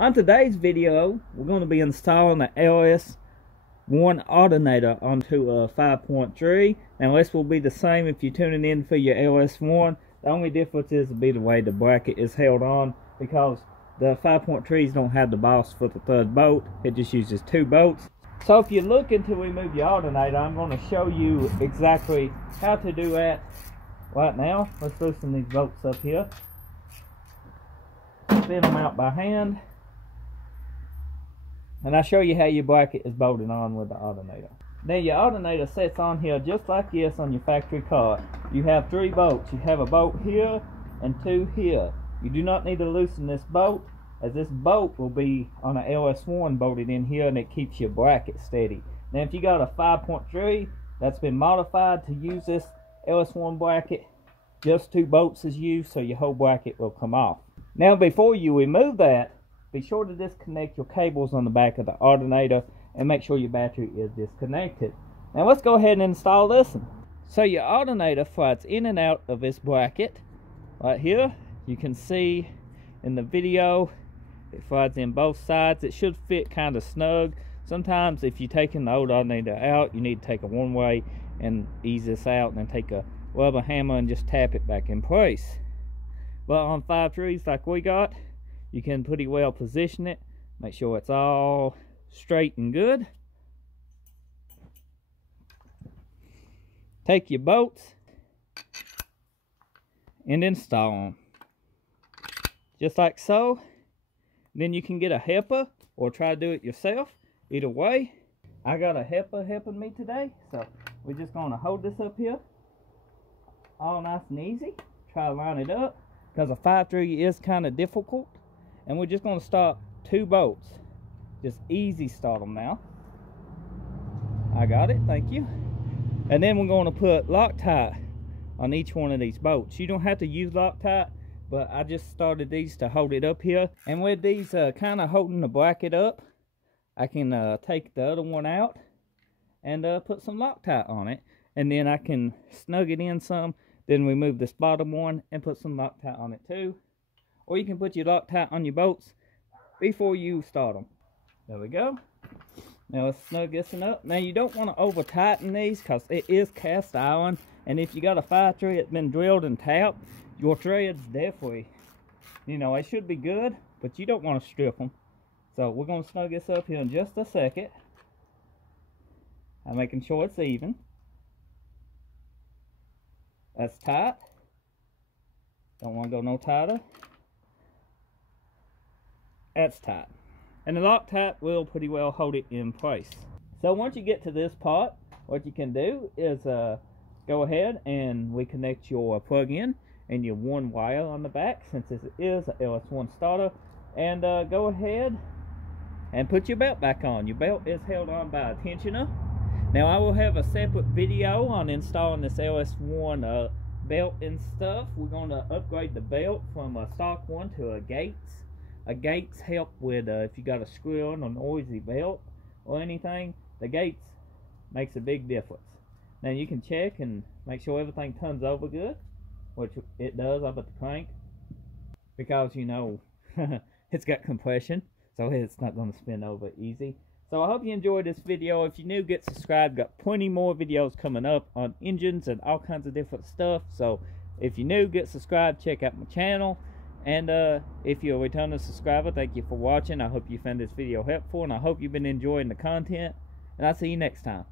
On today's video, we're going to be installing the LS1 Alternator onto a 5.3. Now this will be the same if you're tuning in for your LS1. The only difference is be the way the bracket is held on, because the 5.3s don't have the boss for the third bolt. It just uses 2 bolts. So if you're looking to remove your alternator, I'm going to show you exactly how to do that right now. Let's loosen these bolts up here. Spin them out by hand. And I'll show you how your bracket is bolted on with the alternator. Now your alternator sits on here just like this on your factory car. You have 3 bolts. You have a bolt here and 2 here. You do not need to loosen this bolt, as this bolt will be on an LS1 bolted in here, and it keeps your bracket steady. Now if you got a 5.3 that's been modified to use this LS1 bracket, just 2 bolts is used, so your whole bracket will come off. Now before you remove that, be sure to disconnect your cables on the back of the alternator and make sure your battery is disconnected. Now let's go ahead and install this one. So your alternator slides in and out of this bracket right here. You can see in the video it slides in both sides. It should fit kind of snug. Sometimes if you're taking the old alternator out, you need to take a one-way and ease this out, and then take a rubber hammer and just tap it back in place. But on 5.3s like we got, you can pretty well position it, make sure it's all straight and good. Take your bolts and install them just like so. Then you can get a helper or try to do it yourself. Either way, I got a helper helping me today, so we're just going to hold this up here all nice and easy. Try to line it up, because a 5.3 is kind of difficult. And we're just going to start 2 bolts. Just easy start them now. I got it, thank you. And then we're going to put Loctite on each one of these bolts. You don't have to use Loctite, but I just started these to hold it up here. And with these kind of holding the bracket up, I can take the other one out and put some Loctite on it. And then I can snug it in some, then remove this bottom one and put some Loctite on it too. Or you can put your Loctite on your bolts before you start them. There we go. Now let's snug this one up. Now you don't want to over tighten these, because it is cast iron, and if you got a 5.3 that's been drilled and tapped, your threads definitely, they should be good, but you don't want to strip them. So we're going to snug this up here in just a second. I'm making sure it's even. That's tight. Don't want to go no tighter. That's tight. And the Loctite will pretty well hold it in place. So once you get to this part, what you can do is go ahead and reconnect your plug-in and your 1 wire on the back, since this is an LS1 starter, and go ahead and put your belt back on. Your belt is held on by a tensioner. Now I will have a separate video on installing this LS1 belt and stuff. We're going to upgrade the belt from a stock one to a Gates. A Gates help with if you got a screw on a noisy belt or anything. The Gates makes a big difference. Now you can check and make sure everything turns over good, which it does up at the crank, because it's got compression, so it's not going to spin over easy. So I hope you enjoyed this video. If you're new, get subscribed. Got plenty more videos coming up on engines and all kinds of different stuff. So if you're new, get subscribed. Check out my channel. And if you're a returning subscriber, thank you for watching. I hope you found this video helpful, and I hope you've been enjoying the content. And I'll see you next time.